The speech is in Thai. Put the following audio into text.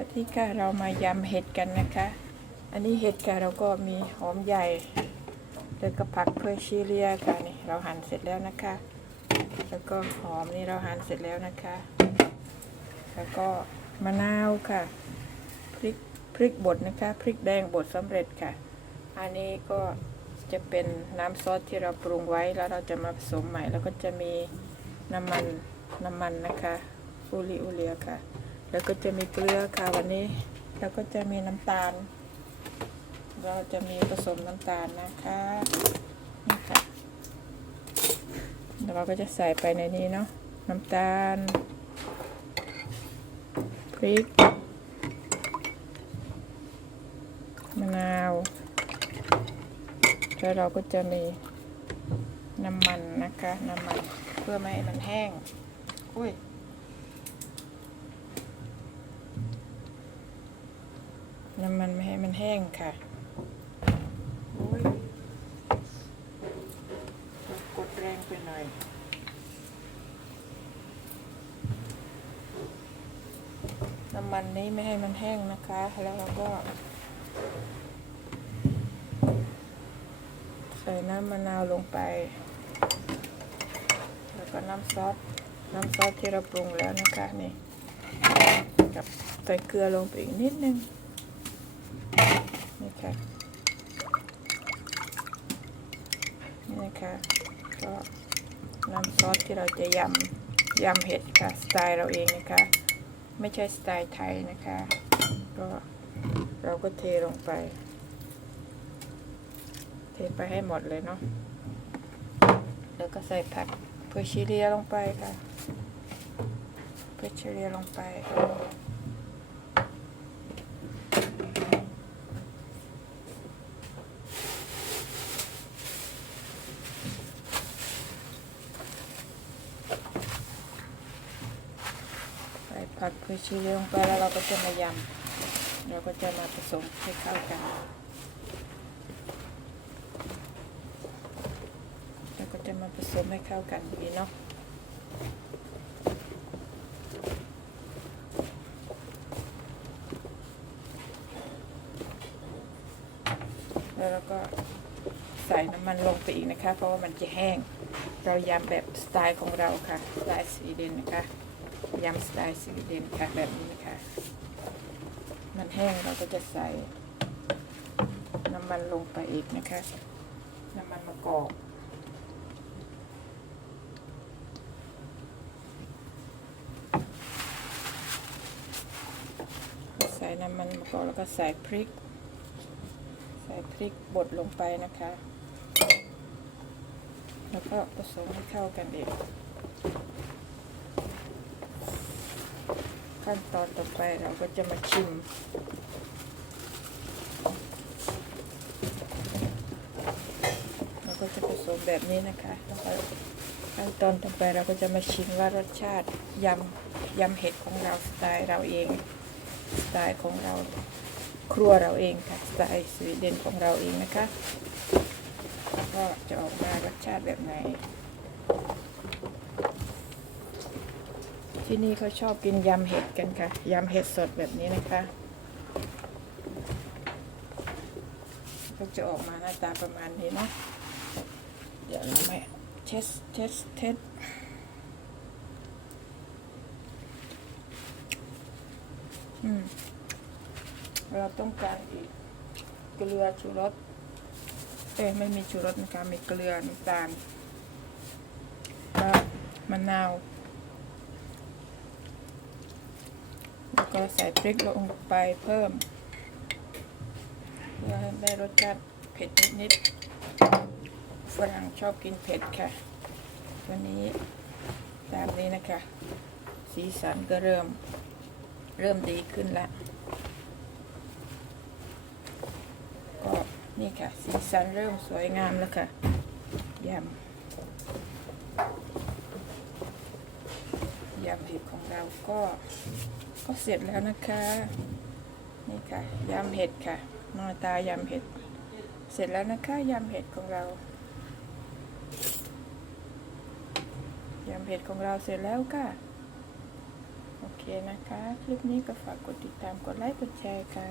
วัสดีค่ะเรามายำเห็ดกันนะคะ อันนี้เห็ดค่ะเราก็มีหอมใหญ่แล้วก็ผักเพอร์ชิเลียค่ะนี่เราหั่นเสร็จแล้วนะคะ แล้วก็หอมนี่เราหั่นเสร็จแล้วนะคะ แล้วก็มะนาวค่ะพริกพริกบดนะคะพริกแดงบดสำเร็จค่ะ อันนี้ก็จะเป็นน้ำซอสที่เราปรุงไว้แล้วเราจะมาผสมใหม่ แล้วก็จะมีน้ำมันน้ำมันนะคะฟูริอุเลียค่ะ แล้วก็จะมีเกลือค่ะวันนี้ แล้วก็จะมีน้ำตาล เราจะมีผสมน้ำตาลนะคะนี่ค่ะแล้วเราก็จะใส่ไปในนี้เนาะน้ำตาลพริกมะนาวแล้วเราก็จะมีน้ำมันนะคะ น้ำมันเพื่อไม่ให้มันแห้ง อุ้ย น้ำมันไม่ให้มันแห้งค่ะอุ้ยกดแรงไปหน่อยน้ำมันนี้ไม่ให้มันแห้งนะคะ แล้วเราก็ ใส่น้ำมะนาวลงไป แล้วก็น้ำซอส น้ำซอสที่เราปรุงแล้วนะคะนี่กับใส่เกลือลงไปอีกนิดนึง นี่ค่ะนี่นะคะก็น้ำซอสที่เราจะยำยำเห็ดค่ะสไตล์เราเองนะคะ ไม่ใช่สไตล์ไทยนะคะ ก็เราก็เทลงไป เทไปให้หมดเลยเนาะแล้วก็ใส่ผักเพอร์ชิเลียลงไปค่ะเพอร์ชิเลียลงไป ผักเพอชีลงไปแล้วเราก็จะมายำเราก็จะมาผสมให้เข้ากันแล้วก็จะมาผสมให้เข้ากันดีเนาะแล้วเราก็ใส่น้ำมันลงไปอีกนะคะ เพราะว่ามันจะแห้ง เรายำแบบสไตล์ของเราค่ะ สไตล์สวีเดนนะคะ ยำสไตล์สวีเดนค่ะแบบนี้นะคะ มันแห้งเราก็จะใส่ น้ำมันลงไปอีกนะคะ น้ำมันมะกอกใส่น้ำมันมะกอกแล้วก็ใส่พริก ใส่พริกบดลงไปนะคะ แล้วก็ผสมให้เข้ากันเอง ขั้นตอนต่อไปเราก็จะมาชิม เราก็จะผสมแบบนี้นะคะแล้วก็ขั้นตอนต่อไปเราก็จะมาชิมว่ารสชาติยำยำเห็ดของเราสไตล์เราเองสไตล์ของเราครัวเราเองค่ะสไตล์สวีเดนของเราเองนะคะก็จะออกมารสชาติแบบไหน ที่นี่เขาชอบกินยำเห็ดกันค่ะ ยำเห็ดสดแบบนี้นะคะ ก็จะออกมาหน้าตาประมาณนี้เนาะ เดี๋ยวเราไม่เทสเทสเทสอืมเราต้องการอีกเกลือชูรส เอ้ไม่มีชูรสนะคะ มีเกลือน้ำตาลมะนาว แล้ว ก็ใส่พริกลงไปเพิ่มเพื่อได้รสชาติเผ็ดนิดๆฝรั่งชอบกินเผ็ดค่ะ วันนี้ตามนี้นะคะ สีสันก็เริ่ม เริ่มดีขึ้นแล้วก็นี่ค่ะ สีสันเริ่มสวยงามแล้วค่ะยำ ยำเห็ดของเราก็ก็เสร็จแล้วนะคะ นี่ค่ะยำเห็ดค่ะหน้าตายำเห็ด เสร็จแล้วนะคะยำเห็ดของเรายำเห็ดของเราเสร็จแล้วค่ะ โอเคนะคะ คลิปนี้ก็ฝากกดติดตามกดไลค์กดแชร์ค่ะ